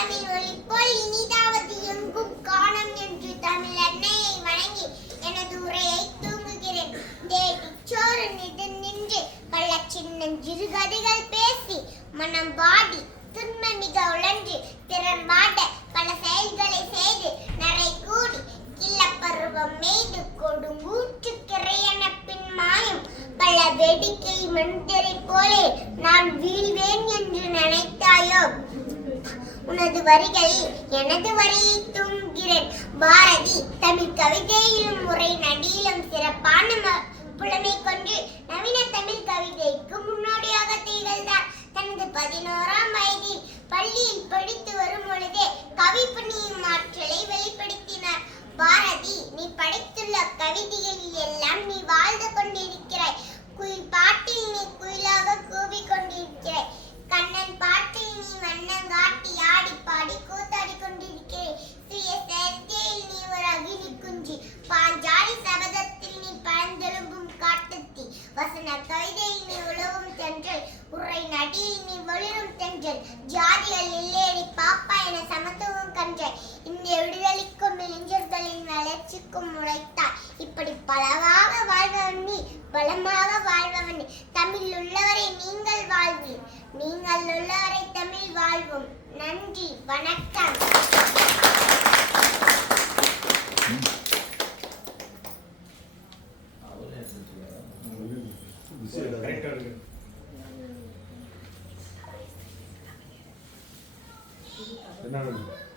தமிழ் ஒளி போல் இனிதாவது எங்கும் காணும் என்று தமிழ் அன்னையை வணங்கி எனது உரையை தூங்குகிறேன். தேடிச்சோறு நின்று பல சின்னஞ்சிறு கதைகள் பேசி மனம் வாடி துன்பமிக உழன்று திறன் வாட பல செயல்களை செய்து நரை கூடி கிள்ளப்பருவம் மெய்து கொடுங்கூற்று கிரையன பின் மாயும் பல வேடிக்கை மனிதரை போலே நான் வீழ்வேன் என்று நினைத்தாயோ? உனது வரிகளில் எனது வரியை தூங்குகிறேன். பாரதி தமிழ் கவிதையிலும் முறை நடியிலும் சிறப்பான புலமை கொண்டு நவீன தமிழ் கவிதைக்கு முன்னோடியாக திகழ்ந்தார். தனது 11ஆம் வயதில் பள்ளியில் படித்து வரும் பொழுதே கவி புண்ணியும் ஆற்றலை வெளிப்படுத்தினார். பாரதி, நீ படித்துள்ள கவிதைகளில் எல்லாம் நீ வாழ்ந்து கொண்டிருக்கிறாய். குயில் பாட்டில் நீ குயிலாக கூவிக் கொண்டிருக்கிறாய். கண்ணன் பாட்டில் நீ வண்ணம் காட்டி ஆடி பாடி கூத்தாடி கொண்டிருக்கிறாய். சுய சேர்க்கையில் நீ ஒரு அகிலி குஞ்சி. பாஞ்சாலி சபதத்தில் நீ பழந்தெலும்பும் காட்டுத்தி. வசன கவிதையில் நீ உழவும் தென்றல். உரை நடியில் நீ ஒளிரும் தென்றல். ஜாதிகள் இல்லேடி பாப்பா என சமத்துவம் கன்றாய். இந்திய விடுதலைக்கும் இளைஞர்களின் வளர்ச்சிக்கும் உழைத்தாய். இப்படி பலவாக வாழ்பவன் நீ, பலமாக வாழ்பவன் நீ. தமிழ் உள்ளவரை நீங்கள் வாழ்வீர், நீங்கள் உள்ளவரை தமிழ் வாழ்வோம். நன்றி, வணக்கம். என்ன